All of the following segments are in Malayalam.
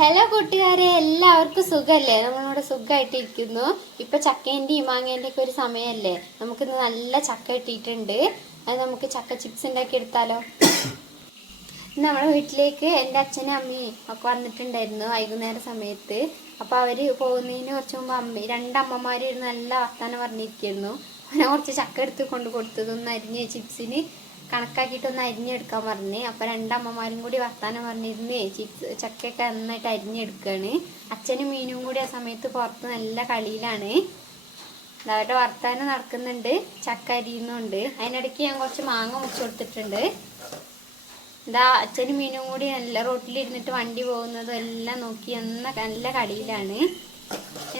ഹലോ കൂട്ടുകാരെ. എല്ലാവർക്കും സുഖല്ലേ? നമ്മളിവിടെ സുഖമായിട്ടിരിക്കുന്നു ഇപ്പൊ ചക്കേന്റെയും മാങ്ങേന്റെ ഒക്കെ ഒരു സമയമല്ലേ നമുക്കിന്ന് നല്ല ചക്ക കിട്ടിയിട്ടുണ്ട്. അത് നമുക്ക് ചക്ക ചിപ്സ് ഉണ്ടാക്കി എടുത്താലോ? നമ്മുടെ വീട്ടിലേക്ക് എന്റെ അച്ഛനും അമ്മയും ഒക്കെ വന്നിട്ടുണ്ടായിരുന്നു വൈകുന്നേര സമയത്ത്. അപ്പൊ അവർ പോകുന്നതിന് കുറച്ച് മുമ്പ് അമ്മ രണ്ടമ്മമാര് നല്ല വർത്താനം പറഞ്ഞിരിക്കുന്നു. ഞാൻ കുറച്ച് ചക്ക എടുത്ത് കൊണ്ട് കൊടുത്തതൊന്നും അരിഞ്ഞ് ചിപ്സിന് കണക്കാക്കിയിട്ട് ഒന്ന് അരിഞ്ഞെടുക്കാൻ പറഞ്ഞ്. അപ്പൊ രണ്ടമ്മമാരും കൂടി വർത്താനം പറഞ്ഞിരുന്ന് ചിപ്സ് ചക്കയൊക്കെ നന്നായിട്ട് അരിഞ്ഞെടുക്കാണ്. അച്ഛനും മീനും കൂടി ആ സമയത്ത് പുറത്ത് നല്ല കളിയിലാണ്. അവരുടെ വർത്താനം നടക്കുന്നുണ്ട്. ചക്ക അരിയുന്നുണ്ട്. അതിനിടയ്ക്ക് ഞാൻ കുറച്ച് മാങ്ങ മുറിച്ച് കൊടുത്തിട്ടുണ്ട്. എന്താ അച്ഛനും മീനും കൂടി നല്ല റോട്ടിലിരുന്നിട്ട് വണ്ടി പോകുന്നതും എല്ലാം നോക്കി എന്ന നല്ല കളിയിലാണ്.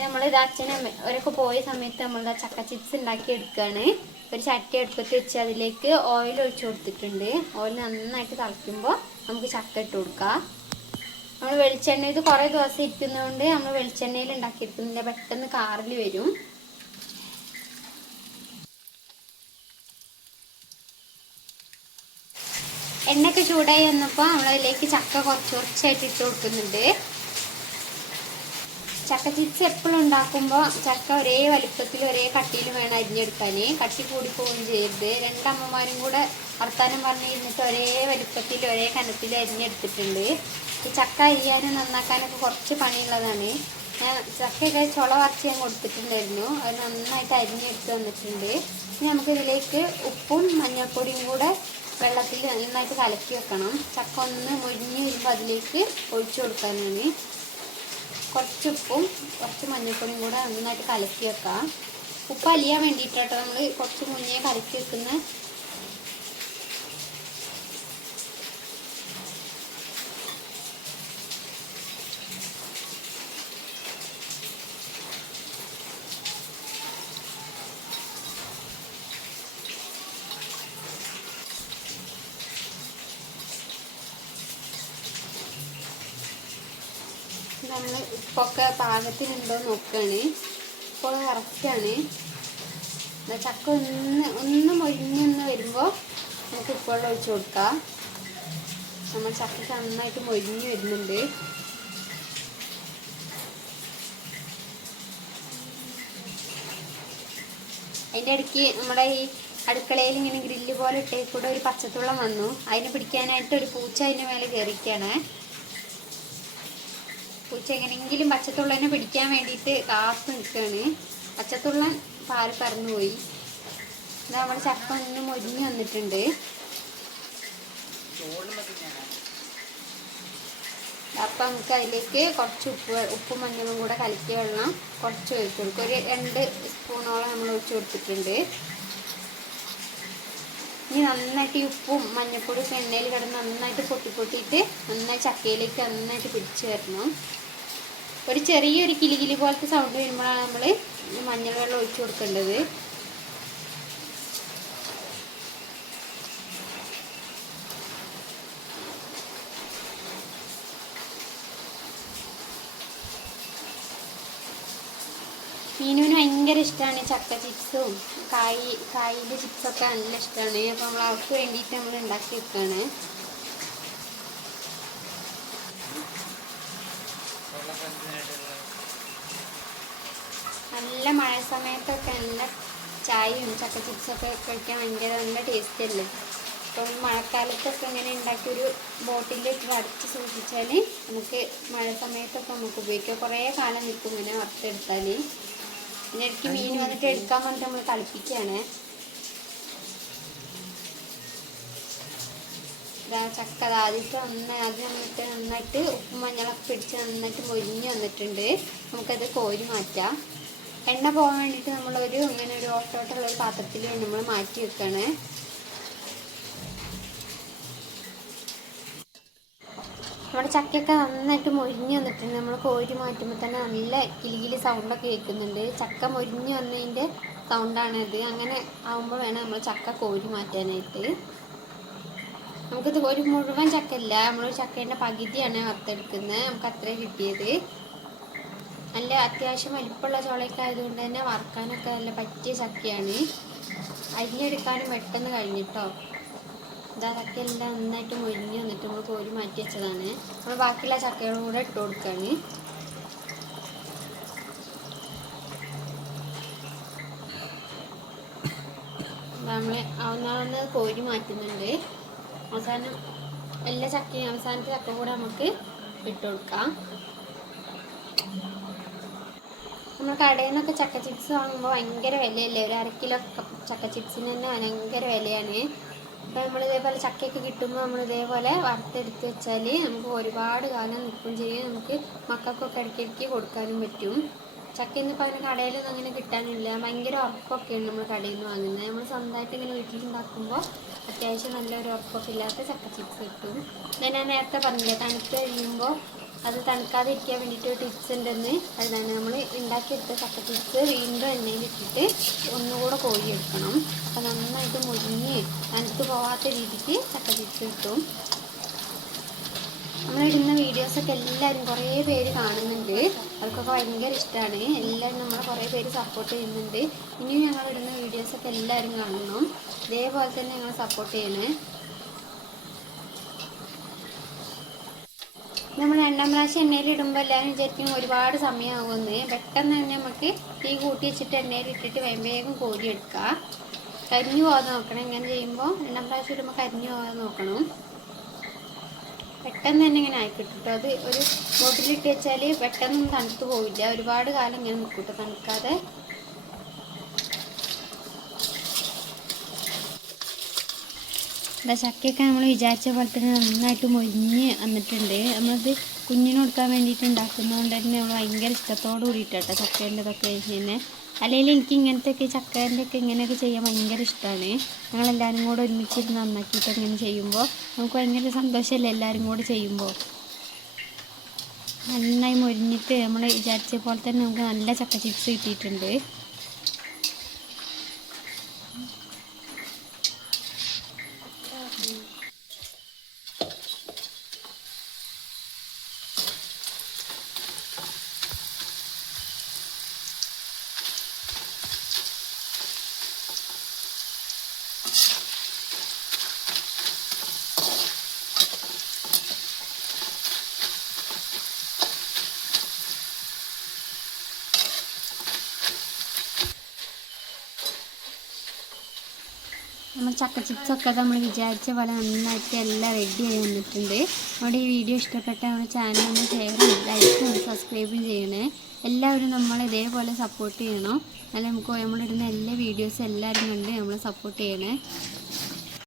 നമ്മൾ ഇത് അച്ഛനും അവരൊക്കെ പോയ സമയത്ത് നമ്മൾ ചക്ക ചിപ്സ് ഉണ്ടാക്കി എടുക്കുകയാണ് ഒരു ചട്ടി അടുപ്പത്ത് വെച്ച് അതിലേക്ക് ഓയിൽ ഒഴിച്ചു കൊടുത്തിട്ടുണ്ട്. ഓയിൽ നന്നായിട്ട് തിളയ്ക്കുമ്പോൾ നമുക്ക് ചക്ക ഇട്ട് കൊടുക്കാം. നമ്മൾ വെളിച്ചെണ്ണ ഇത് കുറേ ദിവസം ഇരിക്കുന്നതുകൊണ്ട് നമ്മൾ വെളിച്ചെണ്ണയിൽ ഉണ്ടാക്കിയെടുക്കുന്നില്ല. പെട്ടെന്ന് കാറിൽ വരും. എണ്ണയൊക്കെ ചൂടായി വന്നപ്പോൾ നമ്മളതിലേക്ക് ചക്ക കുറച്ച് കുറച്ചായിട്ട് ഇട്ട് കൊടുക്കുന്നുണ്ട്. ചക്ക ചിപ്സ് എപ്പോഴും ഉണ്ടാക്കുമ്പോൾ ചക്ക ഒരേ വലിപ്പത്തിൽ ഒരേ കട്ടിയിൽ വേണം അരിഞ്ഞെടുക്കാൻ. കട്ടി കൂടി പോവുകയും ചെയ്യരുത്. രണ്ടമ്മമാരും കൂടെ വർത്താനം പറഞ്ഞിരുന്നിട്ട് ഒരേ വലിപ്പത്തിൽ ഒരേ കനത്തിൽ അരിഞ്ഞെടുത്തിട്ടുണ്ട്. ചക്ക അരിയാനും നന്നാക്കാനൊക്കെ കുറച്ച് പണിയുള്ളതാണ്. ഞാൻ ചക്കയൊക്കെ ചുള വറച്ച് ഞാൻ കൊടുത്തിട്ടുണ്ടായിരുന്നു. അത് നന്നായിട്ട് അരിഞ്ഞെടുത്ത് വന്നിട്ടുണ്ട്. ഇനി നമുക്കിതിലേക്ക് ഉപ്പും മഞ്ഞൾപ്പൊടിയും കൂടെ വെള്ളത്തിൽ നന്നായിട്ട് കലക്കി വെക്കണം. ചക്ക ഒന്ന് മുരിഞ്ഞ് വരുമ്പോൾ അതിലേക്ക് ഒഴിച്ചു കൊടുക്കാനാണ്. കുറച്ച് ഉപ്പും കുറച്ച് മഞ്ഞൾപ്പൊടിയും കൂടെ നന്നായിട്ട് കലക്കി വെക്കാം ഉപ്പ് അലിയാൻ വേണ്ടിയിട്ടാട്ടോ നമ്മൾ കുറച്ച് മുന്നേ കലക്കി വെക്കുന്ന നമ്മൾ ഉപ്പൊക്കെ പാകത്തിനുണ്ടോ നോക്കുകയാണ് ഇപ്പോൾ കറക്റ്റാണ്. ചക്ക ഒന്ന് ഒന്ന് മൊരിഞ്ഞൊന്ന് വരുമ്പോൾ നമുക്ക് ഉപ്പുവെള്ളം ഒഴിച്ച് കൊടുക്കാം. നമ്മൾ ചക്ക നന്നായിട്ട് മൊരിഞ്ഞ് വരുന്നുണ്ട്. അതിന്റെ ഇടയ്ക്ക് നമ്മുടെ ഈ അടുക്കളയിൽ ഇങ്ങനെ ഗ്രില്ല് പോലെ ഇട്ടേക്കൂടെ കൂടെ ഒരു പച്ചത്തുള്ളം വന്നു. അതിനെ പിടിക്കാനായിട്ട് ഒരു പൂച്ച അതിന്റെ മേലെ കയറിക്കാണ് പൂച്ച എങ്ങനെയെങ്കിലും പച്ചത്തുള്ളനെ പിടിക്കാൻ വേണ്ടിയിട്ട് കാത്ത് നിൽക്കുകയാണ്. പച്ചത്തുള്ളൻ പാൽ പറന്നുപോയി ഇത് നമ്മുടെ ചക്ക ഒന്ന് മൊരിഞ്ഞ് വന്നിട്ടുണ്ട്. അപ്പം നമുക്ക് അതിലേക്ക് കുറച്ച് ഉപ്പ് ഉപ്പും മഞ്ഞളും കൂടെ കലക്കിയ വെള്ളം കുറച്ച് ഒഴിച്ചു കൊടുക്കും. ഒരു രണ്ട് സ്പൂണോളം നമ്മൾ ഒഴിച്ചു കൊടുത്തിട്ടുണ്ട്. ഇനി നന്നായിട്ട് ഈ ഉപ്പും മഞ്ഞപ്പൊടിയും ഒക്കെ എണ്ണയിൽ കിടന്ന് നന്നായിട്ട് പൊട്ടി പൊട്ടിയിട്ട് നന്നായി ചക്കയിലേക്ക് നന്നായിട്ട് പിടിച്ച് വരണം. ഒരു ചെറിയൊരു കിലികിലി പോലത്തെ സൗണ്ട് വരുമ്പോഴാണ് നമ്മൾ മഞ്ഞൾ വെള്ളം ഒഴിച്ചു കൊടുക്കേണ്ടത്. മീനുവിന് ഭയങ്കര ഇഷ്ടമാണ് ചക്ക ചിപ്സും. കായ് കായിന്റെ ചിപ്സൊക്കെ നല്ല ഇഷ്ടമാണ് അപ്പോൾ നമ്മൾ അവർക്ക് വേണ്ടിയിട്ട് നമ്മൾ ഉണ്ടാക്കി വെക്കുകയാണ് നല്ല മഴ സമയത്തൊക്കെ നല്ല ചായയും ചക്ക ചിപ്സൊക്കെ കഴിക്കാൻ ഭയങ്കര നല്ല ടേസ്റ്റ് അല്ലേ? അപ്പം മഴക്കാലത്തൊക്കെ ഇങ്ങനെ ഉണ്ടാക്കിയൊരു ബോട്ടിലേക്ക് വരച്ച് സൂക്ഷിച്ചാൽ നമുക്ക് മഴ സമയത്തൊക്കെ നമുക്ക് ഉപയോഗിക്കാം. കുറേ കാലം നിൽക്കും ഇങ്ങനെ വറുത്തെടുത്താൽ പിന്നെ ഇടയ്ക്ക് മീൻ വന്നിട്ട് എടുക്കാൻ പറഞ്ഞിട്ട് നമ്മൾ കളിപ്പിക്കുകയാണ്. ചക്ക ആദ്യത്തെ നന്നായി ആദ്യം നമ്മളിട്ട് നന്നായിട്ട് ഉപ്പും മഞ്ഞളൊക്കെ പിടിച്ച് നന്നായിട്ട് മൊരിഞ്ഞ് വന്നിട്ടുണ്ട്. നമുക്കത് കോരി മാറ്റാം. എണ്ണ പോകാൻ വേണ്ടിയിട്ട് നമ്മളൊരു ഇങ്ങനെ ഒരു ഓട്ടോട്ടുള്ള ഒരു പാത്രത്തിൽ നമ്മൾ മാറ്റി വെക്കുകയാണ് നമ്മുടെ ചക്കയൊക്കെ നന്നായിട്ട് മൊരിഞ്ഞ് വന്നിട്ടുണ്ട്. നമ്മൾ കോരി മാറ്റുമ്പോൾ തന്നെ നല്ല കിലികിലി സൗണ്ടൊക്കെ കേൾക്കുന്നുണ്ട്. ചക്ക മൊരിഞ്ഞ് വന്നതിന്റെ സൗണ്ടാണിത് അങ്ങനെ ആകുമ്പോൾ വേണം നമ്മൾ ചക്ക കോരി മാറ്റാനായിട്ട്. നമുക്കിത് ഒരു മുഴുവൻ ചക്കയില്ല. നമ്മൾ ചക്കേന്റെ പകുതിയാണ് വറുത്തെടുക്കുന്നത് നമുക്ക് അത്രേ കിട്ടിയത്. നല്ല അത്യാവശ്യം വലിപ്പമുള്ള ചോളയൊക്കെ ആയതുകൊണ്ട് തന്നെ വറുക്കാനൊക്കെ നല്ല പറ്റിയ ചക്കയാണ്. അരിഞ്ഞെടുക്കാനും പെട്ടെന്ന് കഴിഞ്ഞിട്ടോ ഇതാ ചക്ക എല്ലാം നന്നായിട്ട് മുരിഞ്ഞ് വന്നിട്ട് നമ്മൾ കോരി മാറ്റി വെച്ചതാണ്. നമ്മൾ ബാക്കിയുള്ള ചക്കകളും കൂടെ ഇട്ട് കൊടുക്കുകയാണ് നമ്മൾ ഒന്നാമത് കോരി മാറ്റുന്നുണ്ട്. അവസാനം എല്ലാ ചക്കയും അവസാനത്തെ ചക്ക കൂടെ നമുക്ക് ഇട്ട് കൊടുക്കാം. നമ്മൾ കടയിൽ നിന്നൊക്കെ ചക്ക ചിപ്സ് വാങ്ങുമ്പോൾ ഭയങ്കര വിലയല്ലേ? ഒരു അര കിലോ ചക്ക ചിപ്സിന് തന്നെ ഭയങ്കര വിലയാണ്. അപ്പോൾ നമ്മൾ ഇതേപോലെ ചക്കയൊക്കെ കിട്ടുമ്പോൾ നമ്മൾ ഇതേപോലെ വറുത്തെടുത്ത് വെച്ചാൽ നമുക്ക് ഒരുപാട് കാലം നിൽക്കും ചെയ്യും. നമുക്ക് മക്കൾക്കൊക്കെ ഇടയ്ക്കിടയ്ക്ക് കൊടുക്കാനും പറ്റും. ചക്ക ഇപ്പം അങ്ങനെ കടയിലൊന്നും അങ്ങനെ കിട്ടാനില്ല. ഭയങ്കര ഉറപ്പൊക്കെയാണ് നമ്മൾ കടയിൽ നിന്ന് വാങ്ങുന്നത്. നമ്മൾ സ്വന്തമായിട്ട് ഇങ്ങനെ വീട്ടിലുണ്ടാക്കുമ്പോൾ അത്യാവശ്യം നല്ലൊരു ഉറപ്പൊക്കെ ഇല്ലാത്ത ചക്ക ചിപ്സ് കിട്ടും. ഞാൻ നേരത്തെ പറഞ്ഞില്ല തണുത്ത് കഴിയുമ്പോൾ അത് തണുക്കാതെ ഇരിക്കാൻ വേണ്ടിയിട്ട് ഒരു ടിപ്സ് ഉണ്ടെന്ന്. അതാണ് നമ്മൾ ഉണ്ടാക്കിയെടുത്ത ചക്ക വീണ്ടും എണ്ണയിലിട്ടിട്ട് ഒന്നുകൂടെ കോഴി എടുക്കണം. അപ്പോൾ നന്നായിട്ട് മുരിഞ്ഞ് തണുത്ത് പോവാത്ത രീതിക്ക് ചക്ക ചിപ്സ് കിട്ടും. നമ്മളിടുന്ന വീഡിയോസൊക്കെ എല്ലാവരും കുറേ പേര് കാണുന്നുണ്ട്. അവർക്കൊക്കെ ഭയങ്കര ഇഷ്ടമാണ് എല്ലാവരും നമ്മളെ കുറേ പേര് സപ്പോർട്ട് ചെയ്യുന്നുണ്ട്. ഇനിയും ഞങ്ങൾ ഇടുന്ന വീഡിയോസൊക്കെ എല്ലാവരും കാണണം. ഇതേപോലെ തന്നെ ഞങ്ങൾ സപ്പോർട്ട് ചെയ്യണേ നമ്മൾ രണ്ടാം പ്രാവശ്യം എണ്ണയിൽ ഇടുമ്പോൾ എല്ലാവരും വിചാരിക്കും ഒരുപാട് സമയമാകുമെന്ന് പെട്ടെന്ന് തന്നെ നമുക്ക് തീ കൂട്ടി വെച്ചിട്ട് എണ്ണയിൽ ഇട്ടിട്ട് വേഗം വേഗം കോരിയെടുക്കുക കരിഞ്ഞു പോകാതെ നോക്കണം. ഇങ്ങനെ ചെയ്യുമ്പോൾ രണ്ടാം പ്രാവശ്യം ഇടുമ്പോൾ കരിഞ്ഞു പോകാതെ നോക്കണം. പെട്ടെന്ന് തന്നെ ഇങ്ങനെ ആയിക്കിട്ടും കേട്ടോ അത് ഒരു ബോട്ടിലിട്ട് വെച്ചാൽ പെട്ടെന്ന് തണുത്ത് പോവില്ല. ഒരുപാട് കാലം ഇങ്ങനെ നിൽക്കൂട്ടോ തണുക്കാതെ. എന്താ ചക്കയൊക്കെ നമ്മൾ വിചാരിച്ച പോലെ തന്നെ നന്നായിട്ട് മൊരിഞ്ഞ് വന്നിട്ടുണ്ട്. നമ്മളത് കുഞ്ഞിന് കൊടുക്കാൻ വേണ്ടിയിട്ട് ഉണ്ടാക്കുന്നതുകൊണ്ട് തന്നെ നമ്മൾ ഭയങ്കര ഇഷ്ടത്തോട് കൂടിയിട്ടാട്ടോ ചക്കേന്റെ ഇതൊക്കെ ചെയ്യുന്നത് അല്ലെങ്കിൽ എനിക്ക് ഇങ്ങനത്തെയൊക്കെ ചക്കേന്റെ ഒക്കെ ഇങ്ങനെയൊക്കെ ചെയ്യാൻ ഭയങ്കര ഇഷ്ടമാണ്. ഞങ്ങളെല്ലാവരും കൂടെ ഒരുമിച്ചിരുന്ന് നന്നാക്കിയിട്ട് ഇങ്ങനെ ചെയ്യുമ്പോൾ നമുക്ക് ഭയങ്കര സന്തോഷമല്ലേ എല്ലാവരും കൂടെ ചെയ്യുമ്പോൾ? നന്നായി മൊരിഞ്ഞിട്ട് നമ്മൾ വിചാരിച്ച പോലെ തന്നെ നമുക്ക് നല്ല ചക്ക ചിപ്സ് കിട്ടിയിട്ടുണ്ട്. നമ്മൾ ചക്ക ചിപ്സൊക്കെ നമ്മൾ വിചാരിച്ച പോലെ നന്നായിട്ട് എല്ലാം റെഡി ആയി വന്നിട്ടുണ്ട്. നമ്മുടെ ഈ വീഡിയോ ഇഷ്ടപ്പെട്ട നമ്മുടെ ചാനൽ ഒന്ന് ഷെയറും ലൈക്കും സബ്സ്ക്രൈബും ചെയ്യണേ എല്ലാവരും നമ്മളെ ഇതേപോലെ സപ്പോർട്ട് ചെയ്യണം. അല്ല നമുക്ക് നമ്മളിടുന്ന എല്ലാ വീഡിയോസും എല്ലാവരും കണ്ട് നമ്മളെ സപ്പോർട്ട് ചെയ്യണേ.